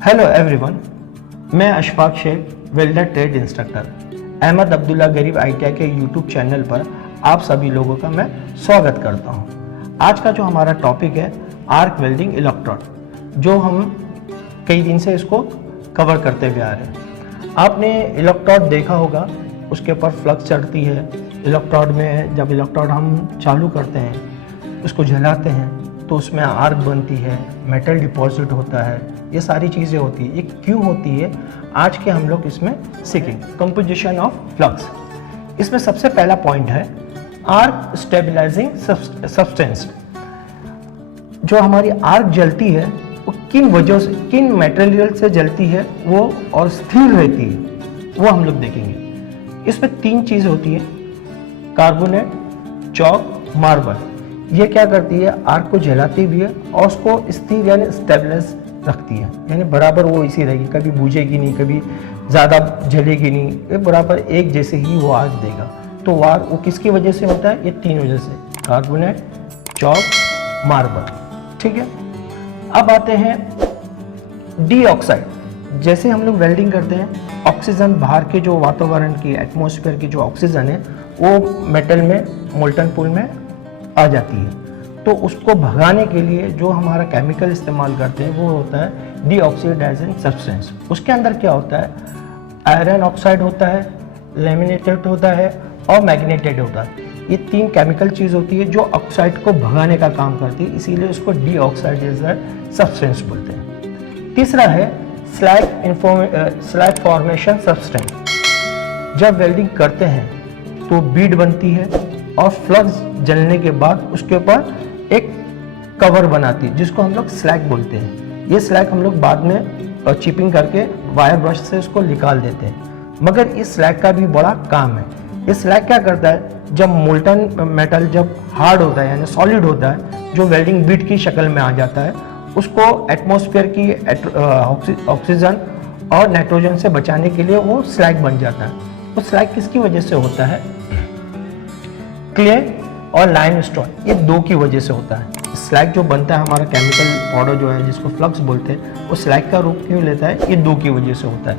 Hello everyone, मैं Ashfaq Shaikh, welder trade instructor, Ahmed Abdullah Garib ITI के YouTube channel पर आप सभी लोगों का मैं स्वागत करता हूं। आज का जो हमारा टॉपिक है आर्क वेल्डिंग इलेक्ट्रोड, जो हम कई दिन से इसको कवर करते हुए आ रहे हैं। आपने इलेक्ट्रोड देखा होगा, उसके ऊपर फ्लक्स चढ़ती है। इलेक्ट्रोड में जब इलेक्ट्रोड हम चालू करते हैं, उसको जलाते हैं तो उसमें आर्क बनती है, मेटल डिपॉजिट होता है, ये सारी चीज़ें होती है। ये क्यों होती है, आज के हम लोग इसमें सीखेंगे। कंपोजिशन ऑफ फ्लक्स, इसमें सबसे पहला पॉइंट है आर्क स्टेबलाइजिंग सब्सटेंस। जो हमारी आर्क जलती है वो किन वजह से, किन मटेरियल से जलती है वो और स्थिर रहती है, वो हम लोग देखेंगे। इसमें 3 चीज़ होती है, कार्बोनेट, चॉक, मार्बल। ये क्या करती है, आर्क को जलाती भी है और उसको स्थिर यानी स्टेबलाइज रखती है, यानी बराबर वो इसी रहेगी, कभी बूझेगी नहीं, कभी ज़्यादा जलेगी नहीं, ये बराबर एक जैसे ही वो आर्क देगा। तो वो किसकी वजह से होता है, ये 3 वजह से, कार्बोनेट, चॉक, मार्बल। ठीक है, अब आते हैं डीऑक्साइड। जैसे हम लोग वेल्डिंग करते हैं, ऑक्सीजन बाहर के जो वातावरण की, एटमॉस्फेयर की जो ऑक्सीजन है वो मेटल में, मोल्टन पूल में आ जाती है। तो उसको भगाने के लिए जो हमारा केमिकल इस्तेमाल करते हैं वो होता है डीऑक्सीडाइजिंग सब्सटेंस। उसके अंदर क्या होता है, आयरन ऑक्साइड होता है, लेमिनेटेड होता है और मैग्नेटेड होता है। ये 3 केमिकल चीज़ होती है जो ऑक्साइड को भगाने का काम करती है, इसीलिए उसको डीऑक्साइडाइज्ड सब्सटेंस बोलते हैं। तीसरा है स्लैग फॉर्मेशन सब्सटेंस। जब वेल्डिंग करते हैं तो बीड बनती है और फ्लक्स जलने के बाद उसके ऊपर एक कवर बनाती है जिसको हम लोग स्लैग बोलते हैं। ये स्लैग हम लोग बाद में चिपिंग करके वायर ब्रश से उसको निकाल देते हैं, मगर इस स्लैग का भी बड़ा काम है। ये स्लैग क्या करता है, जब मोल्टन मेटल जब हार्ड होता है यानी सॉलिड होता है, जो वेल्डिंग बीड की शक्ल में आ जाता है, उसको एटमॉस्फेयर की ऑक्सीजन और नाइट्रोजन से बचाने के लिए वो स्लैग बन जाता है। वो स्लैग किसकी वजह से होता है, क्ले और लाइमस्टोन, ये 2 की वजह से होता है। स्लैग जो बनता है हमारा केमिकल पाउडर जो है जिसको फ्लक्स बोलते हैं, वो स्लैग का रूप क्यों लेता है, ये 2 की वजह से होता है,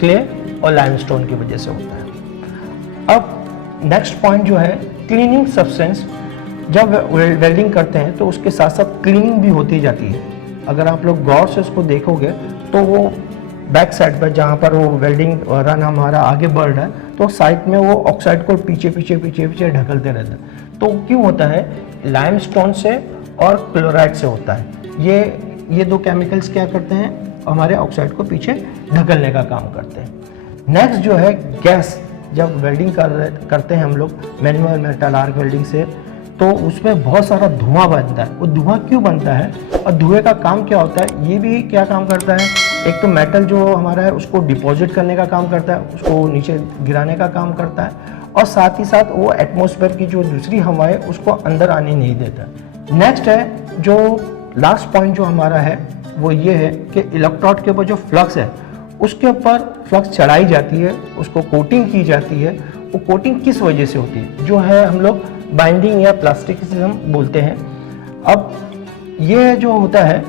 क्ले और लाइमस्टोन की वजह से होता है। अब नेक्स्ट पॉइंट जो है क्लीनिंग सब्सटेंस। जब वेल्डिंग करते हैं तो उसके साथ साथ क्लीनिंग भी होती जाती है। अगर आप लोग गौर से उसको देखोगे तो वो बैक साइड पर जहाँ पर वो वेल्डिंग रन हमारा आगे बढ़ रहा है, तो साइड में वो ऑक्साइड को पीछे ढकलते रहते हैं। तो क्यों होता है, लाइमस्टोन से और क्लोराइड से होता है। ये 2 केमिकल्स क्या करते हैं, हमारे ऑक्साइड को पीछे ढकलने का काम करते हैं। नेक्स्ट जो है गैस। जब वेल्डिंग करते हैं हम लोग मैनुअल मेटल आर्क वेल्डिंग से, तो उसमें बहुत सारा धुआं बनता है। वो धुआं क्यों बनता है और धुएं का काम क्या होता है, ये भी क्या काम करता है, एक तो मेटल जो हमारा है उसको डिपॉजिट करने का काम करता है, उसको नीचे गिराने का काम करता है, और साथ ही साथ वो एटमॉस्फेयर की जो दूसरी हवा है उसको अंदर आने नहीं देता। नेक्स्ट है जो लास्ट पॉइंट जो हमारा है वो ये है कि इलेक्ट्रोड के ऊपर जो फ्लक्स है उसके ऊपर फ्लक्स चढ़ाई जाती है, उसको कोटिंग की जाती है। वो कोटिंग किस वजह से होती है, जो है हम लोग बाइंडिंग या प्लास्टिसिज्म बोलते हैं। अब ये जो होता है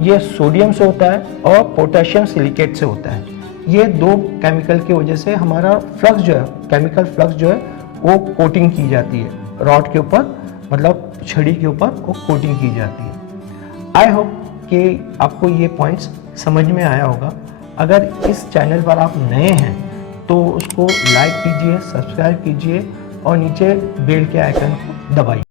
ये सोडियम से होता है और पोटेशियम सिलिकेट से होता है। ये 2 केमिकल की वजह से हमारा फ्लक्स जो है, केमिकल फ्लक्स जो है वो कोटिंग की जाती है रॉड के ऊपर, मतलब छड़ी के ऊपर वो कोटिंग की जाती है। आई होप कि आपको ये पॉइंट्स समझ में आया होगा। अगर इस चैनल पर आप नए हैं तो उसको लाइक कीजिए, सब्सक्राइब कीजिए और नीचे बेल के आइकन को दबाइए।